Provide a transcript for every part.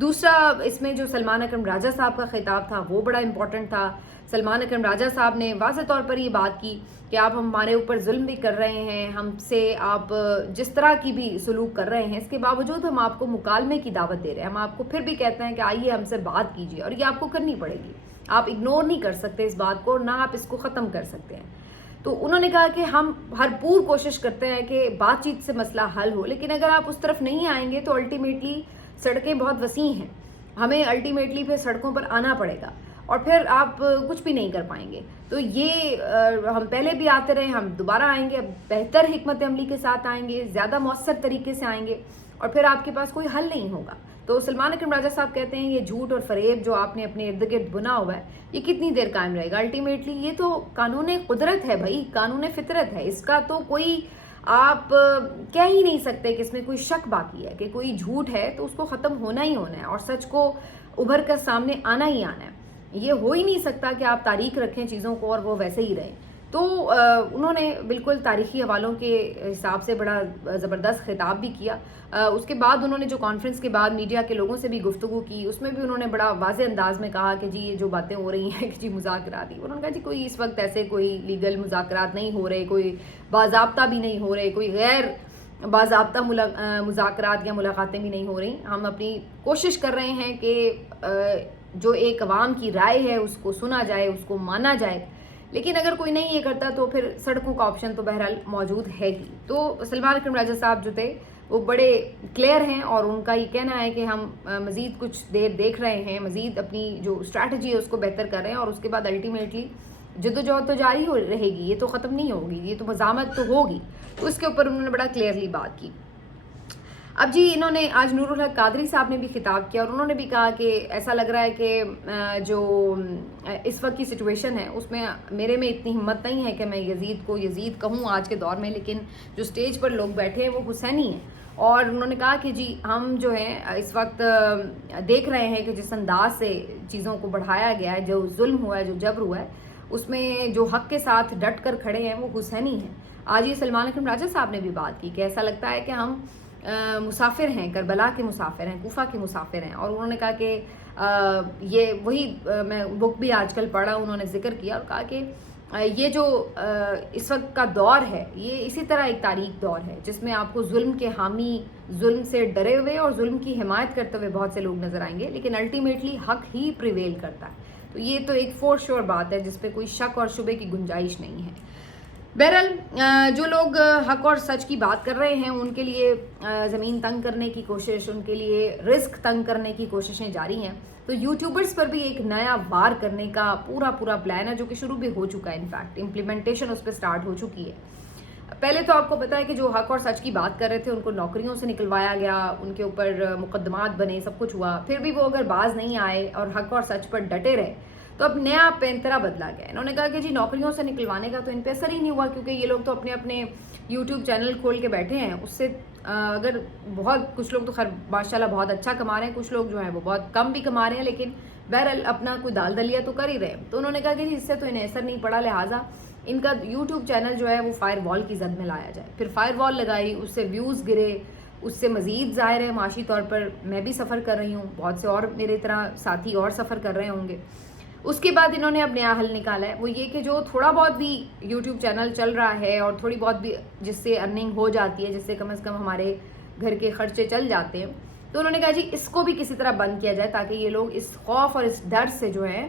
دوسرا اس میں جو سلمان اکرم راجہ صاحب کا خطاب تھا وہ بڑا امپورٹنٹ تھا. سلمان اکرم راجہ صاحب نے واضح طور پر یہ بات کی کہ آپ ہمارے اوپر ظلم بھی کر رہے ہیں, ہم سے آپ جس طرح کی بھی سلوک کر رہے ہیں, اس کے باوجود ہم آپ کو مکالمے کی دعوت دے رہے ہیں, ہم آپ کو پھر بھی کہتے ہیں کہ آئیے ہم سے بات کیجیے, اور یہ آپ کو کرنی پڑے گی. آپ اگنور نہیں کر سکتے اس بات کو, نہ آپ اس کو ختم کر سکتے ہیں. تو انہوں نے کہا کہ ہم بھرپور کوشش کرتے ہیں کہ بات چیت سے مسئلہ حل ہو, لیکن اگر آپ اس طرف نہیں آئیں گے تو الٹیمیٹلی سڑکیں بہت وسیع ہیں, ہمیں الٹیمیٹلی پھر سڑکوں پر آنا پڑے گا اور پھر آپ کچھ بھی نہیں کر پائیں گے. تو یہ ہم پہلے بھی آتے رہے, ہم دوبارہ آئیں گے, بہتر حکمت عملی کے ساتھ آئیں گے, زیادہ مؤثر طریقے سے آئیں گے, اور پھر آپ کے پاس کوئی حل نہیں ہوگا. تو سلمان اکرم راجہ صاحب کہتے ہیں یہ جھوٹ اور فریب جو آپ نے اپنے ارد گرد بنا ہوا ہے یہ کتنی دیر قائم رہے گا. الٹیمیٹلی یہ تو قانون قدرت ہے بھائی, قانون فطرت ہے, اس کا تو کوئی آپ کہہ ہی نہیں سکتے کہ اس میں کوئی شک باقی ہے, کہ کوئی جھوٹ ہے تو اس کو ختم ہونا ہی ہونا ہے اور سچ کو ابھر کر سامنے آنا ہی آنا ہے. یہ ہو ہی نہیں سکتا کہ آپ تاریخ رکھیں چیزوں کو اور وہ ویسے ہی رہیں. تو انہوں نے بالکل تاریخی حوالوں کے حساب سے بڑا زبردست خطاب بھی کیا. اس کے بعد انہوں نے جو کانفرنس کے بعد میڈیا کے لوگوں سے بھی گفتگو کی, اس میں بھی انہوں نے بڑا واضح انداز میں کہا کہ جی یہ جو باتیں ہو رہی ہیں کہ جی مذاکرات, انہوں نے کہا جی کوئی اس وقت ایسے کوئی لیگل مذاکرات نہیں ہو رہے, کوئی باضابطہ بھی نہیں ہو رہے, کوئی غیر باضابطہ مذاکرات یا ملاقاتیں بھی نہیں ہو رہی. ہم اپنی کوشش کر رہے ہیں کہ جو ایک عوام کی رائے ہے اس کو سنا جائے, اس کو مانا جائے, لیکن اگر کوئی نہیں یہ کرتا تو پھر سڑکوں کا آپشن تو بہرحال موجود ہے ہی. تو سلمان اکرم راجہ صاحب جو تھے وہ بڑے کلیئر ہیں, اور ان کا یہ کہنا ہے کہ ہم مزید کچھ دیر دیکھ رہے ہیں, مزید اپنی جو اسٹریٹجی ہے اس کو بہتر کر رہے ہیں, اور اس کے بعد الٹیمیٹلی جدوجہد تو جاری رہے گی, یہ تو ختم نہیں ہوگی, یہ تو مزاحمت تو ہوگی. تو اس کے اوپر انہوں نے بڑا کلیئرلی بات کی. اب جی انہوں نے آج نور الحق قادری صاحب نے بھی خطاب کیا, اور انہوں نے بھی کہا کہ ایسا لگ رہا ہے کہ جو اس وقت کی سچویشن ہے اس میں میرے میں اتنی ہمت نہیں ہے کہ میں یزید کو یزید کہوں آج کے دور میں, لیکن جو سٹیج پر لوگ بیٹھے ہیں وہ حسینی ہیں. اور انہوں نے کہا کہ جی ہم جو ہیں اس وقت دیکھ رہے ہیں کہ جس انداز سے چیزوں کو بڑھایا گیا ہے, جو ظلم ہوا ہے, جو جبر ہوا ہے, اس میں جو حق کے ساتھ ڈٹ کر کھڑے ہیں وہ حسینی ہیں. آج یہ سلمان اکرم راجہ صاحب نے بھی بات کی کہ ایسا لگتا ہے کہ ہم مسافر ہیں, کربلا کے مسافر ہیں, کوفہ کے مسافر ہیں. اور انہوں نے کہا کہ یہ وہی میں بک بھی آج کل پڑھا, انہوں نے ذکر کیا اور کہا کہ یہ جو اس وقت کا دور ہے یہ اسی طرح ایک تاریخ دور ہے جس میں آپ کو ظلم کے حامی, ظلم سے ڈرے ہوئے اور ظلم کی حمایت کرتے ہوئے بہت سے لوگ نظر آئیں گے, لیکن الٹیمیٹلی حق ہی پریویل کرتا ہے. تو یہ تو ایک فور شور بات ہے جس پہ کوئی شک اور شبے کی گنجائش نہیں ہے. بہرحال جو لوگ حق اور سچ کی بات کر رہے ہیں ان کے لیے زمین تنگ کرنے کی کوشش, ان کے لیے رزق تنگ کرنے کی کوششیں جاری ہیں. تو یوٹیوبرز پر بھی ایک نیا وار کرنے کا پورا پلان ہے جو کہ شروع بھی ہو چکا ہے, انفیکٹ امپلیمنٹیشن اس پہ سٹارٹ ہو چکی ہے. پہلے تو آپ کو پتا ہے کہ جو حق اور سچ کی بات کر رہے تھے ان کو نوکریوں سے نکلوایا گیا, ان کے اوپر مقدمات بنے, سب کچھ ہوا, پھر بھی وہ اگر باز نہیں آئے اور حق اور سچ پر ڈٹے رہے تو اب نیا پینترا بدلا گیا. انہوں نے کہا کہ جی نوکریوں سے نکلوانے کا تو ان پہ اثر ہی نہیں ہوا, کیونکہ یہ لوگ تو اپنے اپنے یوٹیوب چینل کھول کے بیٹھے ہیں. اس سے اگر بہت کچھ لوگ تو خیر ماشاءاللہ بہت اچھا کما رہے ہیں, کچھ لوگ جو ہیں وہ بہت کم بھی کما رہے ہیں, لیکن بہرحال اپنا کوئی دال دلیا تو کر ہی رہے. تو انہوں نے کہا کہ جی اس سے تو انہیں اثر نہیں پڑا, لہٰذا ان کا یوٹیوب چینل جو ہے وہ فائر وال کی زد میں لایا جائے. پھر فائر وال لگائی, اس سے ویوز گرے, اس سے مزید ظاہر ہے معاشی طور پر میں بھی سفر کر رہی ہوں, بہت سے اور میرے طرح ساتھی اور سفر کر رہے ہوں گے. اس کے بعد انہوں نے اب نیا حل نکالا ہے, وہ یہ کہ جو تھوڑا بہت بھی یوٹیوب چینل چل رہا ہے اور تھوڑی بہت بھی جس سے ارننگ ہو جاتی ہے, جس سے کم از کم ہمارے گھر کے خرچے چل جاتے ہیں, تو انہوں نے کہا جی اس کو بھی کسی طرح بند کیا جائے تاکہ یہ لوگ اس خوف اور اس ڈر سے جو ہے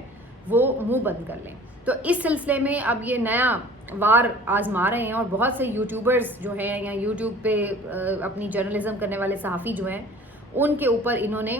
وہ منہ بند کر لیں. تو اس سلسلے میں اب یہ نیا وار آزما رہے ہیں, اور بہت سے یوٹیوبرز جو ہیں یا یوٹیوب پہ اپنی جرنلزم کرنے والے صحافی جو ہیں ان کے اوپر انہوں نے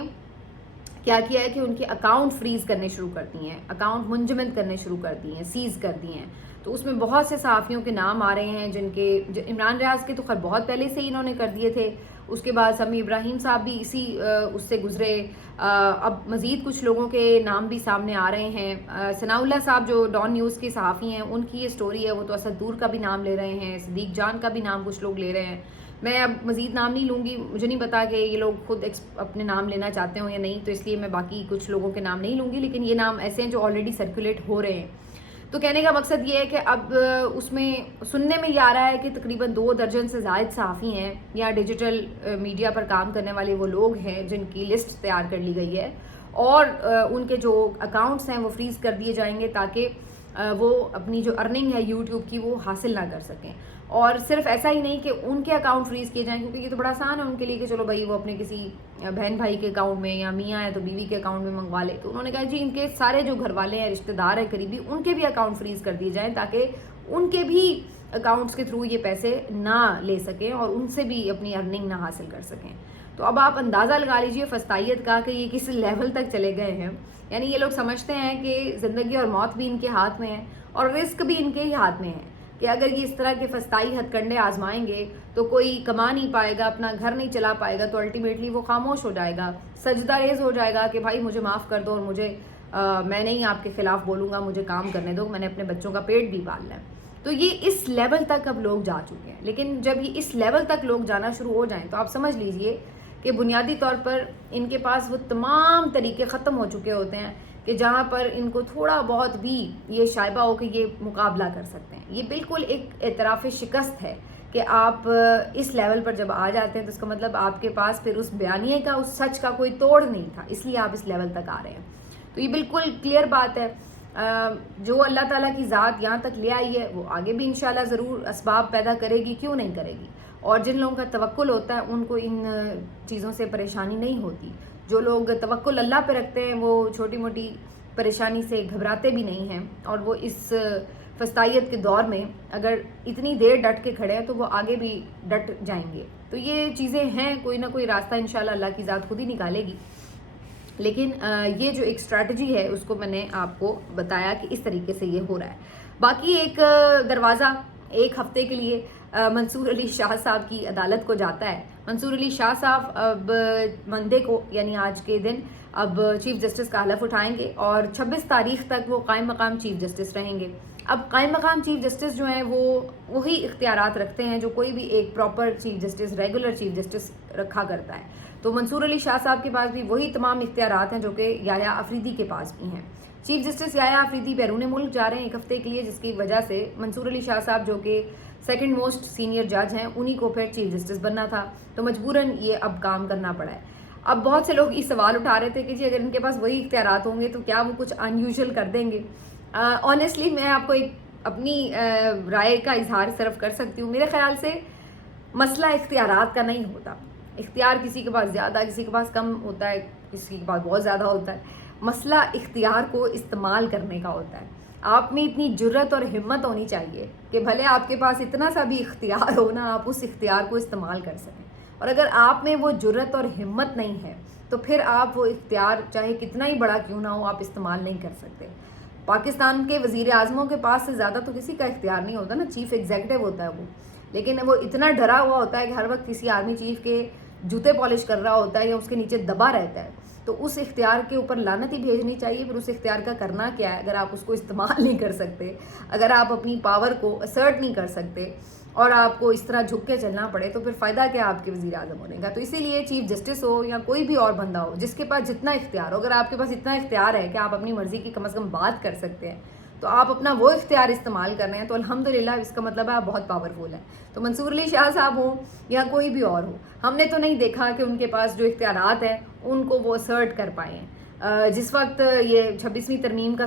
کیا کیا ہے کہ ان کے اکاؤنٹ فریز کرنے شروع کر دی ہیں, اکاؤنٹ منجمد کرنے شروع کر دی ہیں, سیز کر دی ہیں. تو اس میں بہت سے صحافیوں کے نام آ رہے ہیں جن کے عمران ریاض کے تو خیر بہت پہلے سے ہی انہوں نے کر دیے تھے, اس کے بعد سمیع ابراہیم صاحب بھی اسی اس سے گزرے, اب مزید کچھ لوگوں کے نام بھی سامنے آ رہے ہیں. ثناء اللہ صاحب جو ڈان نیوز کے صحافی ہیں ان کی یہ سٹوری ہے, وہ تو اسد دور کا بھی نام لے رہے ہیں, صدیق جان کا بھی نام کچھ لوگ لے رہے ہیں. میں اب مزید نام نہیں لوں گی, مجھے نہیں پتا کہ یہ لوگ خود اپنے نام لینا چاہتے ہوں یا نہیں, تو اس لیے میں باقی کچھ لوگوں کے نام نہیں لوں گی, لیکن یہ نام ایسے ہیں جو آلریڈی سرکولیٹ ہو رہے ہیں. تو کہنے کا مقصد یہ ہے کہ اب اس میں سننے میں یہ آ رہا ہے کہ تقریباً 2 درجن سے زائد صحافی ہیں یا ڈیجیٹل میڈیا پر کام کرنے والے وہ لوگ ہیں جن کی لسٹ تیار کر لی گئی ہے، اور ان کے جو اکاؤنٹس ہیں وہ فریز کر دیے جائیں گے تاکہ وہ اپنی جو ارننگ ہے یوٹیوب کی وہ حاصل نہ کر سکیں۔ اور صرف ایسا ہی نہیں کہ ان کے اکاؤنٹ فریز کیے جائیں، کیونکہ یہ تو بڑا آسان ہے ان کے لیے کہ چلو بھائی وہ اپنے کسی بہن بھائی کے اکاؤنٹ میں، یا میاں ہے تو بیوی کے اکاؤنٹ میں منگوا لے۔ تو انہوں نے کہا جی ان کے سارے جو گھر والے ہیں، رشتہ دار ہیں قریبی، ان کے بھی اکاؤنٹ فریز کر دیے جائیں تاکہ ان کے بھی اکاؤنٹس کے تھرو یہ پیسے نہ لے سکیں اور ان سے بھی اپنی ارننگ نہ حاصل کر سکیں۔ تو اب آپ اندازہ لگا لیجئے فسطائیت کا کہ یہ کس لیول تک چلے گئے ہیں۔ یعنی یہ لوگ سمجھتے ہیں کہ زندگی اور موت بھی ان کے ہاتھ میں ہے اور رزق بھی ان کے ہی ہاتھ میں ہے، کہ اگر یہ اس طرح کے فسطائی ہتھ کنڈے آزمائیں گے تو کوئی کما نہیں پائے گا، اپنا گھر نہیں چلا پائے گا، تو الٹیمیٹلی وہ خاموش ہو جائے گا، سجدہ ریز ہو جائے گا کہ بھائی مجھے معاف کر دو اور مجھے میں نہیں آپ کے خلاف بولوں گا، مجھے کام کرنے دو، میں نے اپنے بچوں کا پیٹ بھی پالنا ہے۔ تو یہ اس لیول تک اب لوگ جا چکے ہیں۔ لیکن جب یہ اس لیول تک لوگ جانا شروع ہو جائیں تو آپ سمجھ لیجئے کہ بنیادی طور پر ان کے پاس وہ تمام طریقے ختم ہو چکے ہوتے ہیں کہ جہاں پر ان کو تھوڑا بہت بھی یہ شائبہ ہو کہ یہ مقابلہ کر سکتے ہیں۔ یہ بالکل ایک اعتراف شکست ہے کہ آپ اس لیول پر جب آ جاتے ہیں تو اس کا مطلب آپ کے پاس پھر اس بیانیے کا، اس سچ کا کوئی توڑ نہیں تھا، اس لیے آپ اس لیول تک آ رہے ہیں۔ تو یہ بالکل کلیئر بات ہے۔ جو اللہ تعالیٰ کی ذات یہاں تک لے آئی ہے وہ آگے بھی انشاءاللہ ضرور اسباب پیدا کرے گی، کیوں نہیں کرے گی۔ اور جن لوگوں کا توکل ہوتا ہے ان کو ان چیزوں سے پریشانی نہیں ہوتی۔ جو لوگ توکل اللہ پہ رکھتے ہیں وہ چھوٹی موٹی پریشانی سے گھبراتے بھی نہیں ہیں، اور وہ اس فسطائیت کے دور میں اگر اتنی دیر ڈٹ کے کھڑے ہیں تو وہ آگے بھی ڈٹ جائیں گے۔ تو یہ چیزیں ہیں، کوئی نہ کوئی راستہ انشاءاللہ اللہ کی ذات خود ہی نکالے گی۔ لیکن یہ جو ایک اسٹریٹجی ہے اس کو میں نے آپ کو بتایا کہ اس طریقے سے یہ ہو رہا ہے۔ باقی ایک دروازہ ایک ہفتے کے لیے منصور علی شاہ صاحب کی عدالت کو جاتا ہے۔ منصور علی شاہ صاحب اب منڈے کو یعنی آج کے دن اب چیف جسٹس کا حلف اٹھائیں گے اور 26 تاریخ تک وہ قائم مقام چیف جسٹس رہیں گے۔ اب قائم مقام چیف جسٹس جو ہیں وہ وہی اختیارات رکھتے ہیں جو کوئی بھی ایک proper chief justice, regular chief justice رکھا کرتا ہے۔ تو منصور علی شاہ صاحب کے پاس بھی وہی تمام اختیارات ہیں جو کہ یحییٰ افریدی کے پاس بھی ہیں۔ چیف جسٹس یحییٰ افریدی بیرون ملک جا رہے ہیں ایک ہفتے کے لیے، جس کی وجہ سے منصور علی شاہ صاحب جو کہ سیکنڈ موسٹ سینئر جج ہیں انہی کو پھر چیف جسٹس بننا تھا، تو مجبوراً یہ اب کام کرنا پڑا ہے۔ اب بہت سے لوگ یہ سوال اٹھا رہے تھے کہ جی اگر ان کے پاس وہی اختیارات ہوں گے تو کیا وہ کچھ ان یوزول کر دیں گے۔ آنیسٹلی میں آپ کو ایک اپنی رائے کا اظہار صرف کر سکتی ہوں۔ میرے خیال سے مسئلہ اختیارات کا نہیں ہوتا۔ اختیار کسی کے پاس زیادہ، کسی کے پاس کم ہوتا ہے، کسی کے پاس بہت زیادہ ہوتا ہے۔ مسئلہ اختیار کو استعمال کرنے کا ہوتا ہے۔ آپ میں اتنی جرت اور ہمت ہونی چاہیے کہ بھلے آپ کے پاس اتنا سا بھی اختیار ہو نا، آپ اس اختیار کو استعمال کر سکیں۔ اور اگر آپ میں وہ جرت اور ہمت نہیں ہے تو پھر آپ وہ اختیار چاہے کتنا ہی بڑا کیوں نہ ہو آپ استعمال نہیں کر سکتے۔ پاکستان کے وزیر اعظموں کے پاس سے زیادہ تو کسی کا اختیار نہیں ہوتا نا، چیف ایگزیکٹو ہوتا ہے وہ، لیکن وہ اتنا ڈرا ہوا ہوتا ہے کہ ہر وقت کسی آرمی چیف کے جوتے پالش کر رہا ہوتا ہے یا اس کے نیچے دبا رہتا ہے۔ تو اس اختیار کے اوپر لعنت ہی بھیجنی چاہیے۔ پھر اس اختیار کا کرنا کیا ہے اگر آپ اس کو استعمال نہیں کر سکتے، اگر آپ اپنی پاور کو اسرٹ نہیں کر سکتے اور آپ کو اس طرح جھک کے چلنا پڑے تو پھر فائدہ کیا آپ کے وزیر اعظم ہونے کا۔ تو اسی لیے چیف جسٹس ہو یا کوئی بھی اور بندہ ہو جس کے پاس جتنا اختیار ہو، اگر آپ کے پاس اتنا اختیار ہے کہ آپ اپنی مرضی کی کم از کم بات کر سکتے ہیں تو آپ اپنا وہ اختیار استعمال کر رہے ہیں تو الحمدللہ اس کا مطلب ہے آپ بہت پاورفل ہیں۔ تو منصور علی شاہ صاحب ہوں یا کوئی بھی اور ہو، ہم نے تو نہیں دیکھا کہ ان کے پاس جو اختیارات ہیں ان کو وہ اسرٹ کر پائے ہیں۔ جس وقت یہ 26ویں ترمیم کا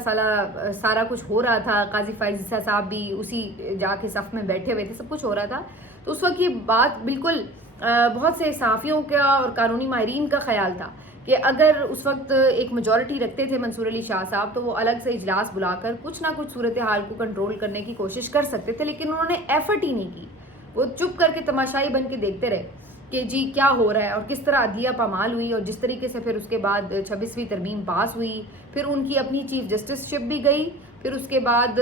سارا کچھ ہو رہا تھا، قاضی فائز عیسیٰ صاحب بھی اسی جا کے صف میں بیٹھے ہوئے تھے، سب کچھ ہو رہا تھا، تو اس وقت یہ بات بالکل بہت سے صحافیوں کا اور قانونی ماہرین کا خیال تھا کہ اگر اس وقت ایک میجورٹی رکھتے تھے منصور علی شاہ صاحب تو وہ الگ سے اجلاس بلا کر کچھ نہ کچھ صورتحال کو کنٹرول کرنے کی کوشش کر سکتے تھے، لیکن انہوں نے ایفرٹ ہی نہیں کی۔ وہ چپ کر کے تماشائی بن کے دیکھتے رہے کہ جی کیا ہو رہا ہے اور کس طرح عدلیہ پامال ہوئی، اور جس طریقے سے پھر اس کے بعد 26ویں ترمیم پاس ہوئی، پھر ان کی اپنی چیف جسٹس شپ بھی گئی، پھر اس کے بعد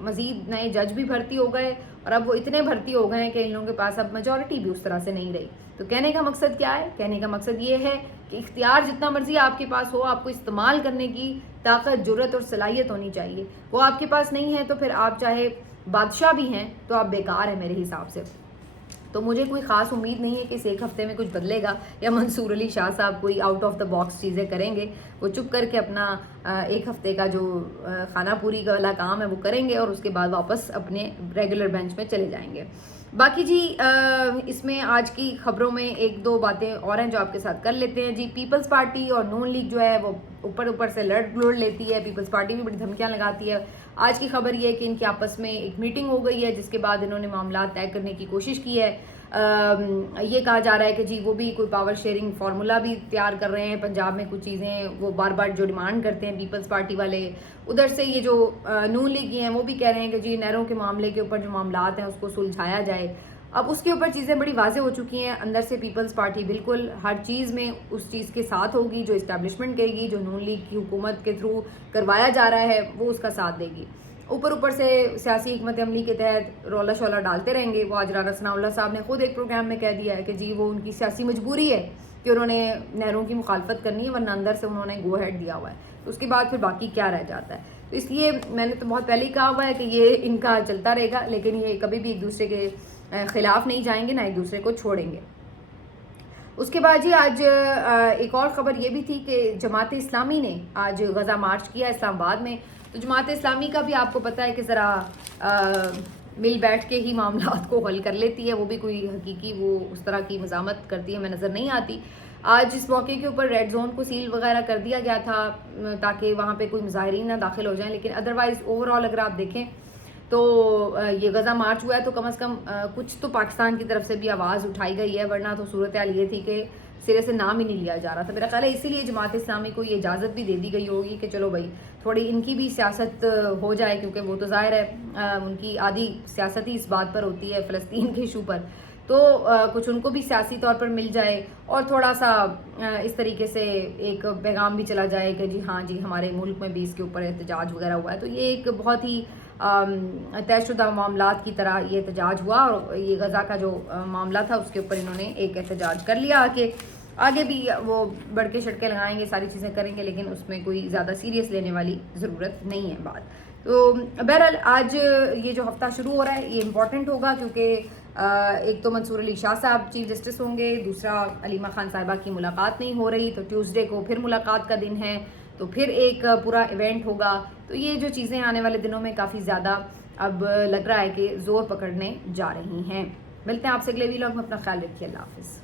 مزید نئے جج بھی بھرتی ہو گئے، اور اب وہ اتنے بھرتی ہو گئے ہیں کہ ان لوگوں کے پاس اب میجورٹی بھی اس طرح سے نہیں رہی۔ تو کہنے کا مقصد کیا ہے؟ کہنے کا مقصد یہ ہے کہ اختیار جتنا مرضی آپ کے پاس ہو، آپ کو استعمال کرنے کی طاقت، جرت اور صلاحیت ہونی چاہیے۔ وہ آپ کے پاس نہیں ہے تو پھر آپ چاہے بادشاہ بھی ہیں تو آپ بیکار ہیں میرے حساب سے۔ تو مجھے کوئی خاص امید نہیں ہے کہ اس ایک ہفتے میں کچھ بدلے گا یا منصور علی شاہ صاحب کوئی آؤٹ آف دا باکس چیزیں کریں گے۔ وہ چپ کر کے اپنا ایک ہفتے کا جو خانہ پوری والا کام ہے وہ کریں گے اور اس کے بعد واپس اپنے ریگولر بینچ میں چلے جائیں گے. باقی جی اس میں آج کی خبروں میں ایک دو باتیں اور ہیں جو آپ کے ساتھ کر لیتے ہیں. جی پیپلز پارٹی اور نون لیگ جو ہے وہ اوپر سے لڑ لیتی ہے. پیپلز پارٹی بھی بڑی دھمکیاں لگاتی ہے. آج کی خبر یہ ہے کہ ان کی آپس میں ایک میٹنگ ہو گئی ہے جس کے بعد انہوں نے معاملات طے کرنے کی کوشش کی ہے. یہ کہا جا رہا ہے کہ جی وہ بھی کوئی پاور شیئرنگ فارمولا بھی تیار کر رہے ہیں. پنجاب میں کچھ چیزیں وہ بار بار جو ڈیمانڈ کرتے ہیں پیپلز پارٹی والے, ادھر سے یہ جو نون لیگ ہیں وہ بھی کہہ رہے ہیں کہ جی نہروں کے معاملے کے اوپر جو معاملات ہیں اس کو سلجھایا جائے. اب اس کے اوپر چیزیں بڑی واضح ہو چکی ہیں. اندر سے پیپلز پارٹی بالکل ہر چیز میں اس چیز کے ساتھ ہوگی جو اسٹیبلشمنٹ کہے گی, جو نون لیگ کی حکومت کے تھرو کروایا جا رہا ہے وہ اس کا ساتھ دے گی. اوپر سے سیاسی حکمت عملی کے تحت رولا شولا ڈالتے رہیں گے. وہ آج رانا ثناء اللہ صاحب نے خود ایک پروگرام میں کہہ دیا ہے کہ جی وہ ان کی سیاسی مجبوری ہے کہ انہوں نے نہروں کی مخالفت کرنی ہے, ورنہ اندر سے انہوں نے گو ہیڈ دیا ہوا ہے. تو اس کے بعد پھر باقی کیا رہ جاتا ہے. تو اس لیے میں نے تو بہت پہلے ہی کہا ہوا ہے کہ یہ ان کا چلتا رہے گا, لیکن یہ کبھی بھی ایک دوسرے کے خلاف نہیں جائیں گے, نہ ایک دوسرے کو چھوڑیں گے. اس کے بعد جی آج ایک اور خبر یہ بھی تھی کہ جماعت اسلامی نے آج غزہ مارچ کیا اسلام آباد میں. تو جماعت اسلامی کا بھی آپ کو پتہ ہے کہ ذرا مل بیٹھ کے ہی معاملات کو حل کر لیتی ہے. وہ بھی کوئی حقیقی وہ اس طرح کی مزاحمت کرتی ہے ہمیں نظر نہیں آتی. آج اس موقع کے اوپر ریڈ زون کو سیل وغیرہ کر دیا گیا تھا تاکہ وہاں پہ کوئی مظاہرین نہ داخل ہو جائیں, لیکن ادروائز اوور آل اگر آپ دیکھیں تو یہ غزہ مارچ ہوا ہے تو کم از کم کچھ تو پاکستان کی طرف سے بھی آواز اٹھائی گئی ہے, ورنہ تو صورتحال یہ تھی کہ سرے سے نام ہی نہیں لیا جا رہا تھا. میرا خیال ہے اسی لیے جماعت اسلامی کو یہ اجازت بھی دے دی گئی ہوگی کہ چلو بھائی تھوڑی ان کی بھی سیاست ہو جائے, کیونکہ وہ تو ظاہر ہے ان کی آدھی سیاست ہی اس بات پر ہوتی ہے فلسطین کے ایشو پر, تو کچھ ان کو بھی سیاسی طور پر مل جائے اور تھوڑا سا اس طریقے سے ایک پیغام بھی چلا جائے کہ جی ہاں جی ہمارے ملک میں بھی اس کے اوپر احتجاج وغیرہ ہوا ہے. تو یہ ایک بہت ہی طے شدہ معاملات کی طرح یہ احتجاج ہوا, اور یہ غزہ کا جو معاملہ تھا اس کے اوپر انہوں نے ایک احتجاج کر لیا کہ آگے بھی وہ بڑکے شڑکے لگائیں گے, ساری چیزیں کریں گے, لیکن اس میں کوئی زیادہ سیریس لینے والی ضرورت نہیں ہے بات. تو بہرحال آج یہ جو ہفتہ شروع ہو رہا ہے یہ امپورٹنٹ ہوگا, کیونکہ ایک تو منصور علی شاہ صاحب چیف جسٹس ہوں گے, دوسرا علیمہ خان صاحبہ کی ملاقات نہیں ہو رہی, تو ٹیوزڈے کو پھر ملاقات کا دن ہے, تو پھر ایک پورا ایونٹ ہوگا. تو یہ جو چیزیں آنے والے دنوں میں کافی زیادہ اب لگ رہا ہے کہ زور پکڑنے جا رہی ہیں. ملتے ہیں آپ سے اگلے ویلاگ میں, اپنا خیال رکھیے, اللہ حافظ.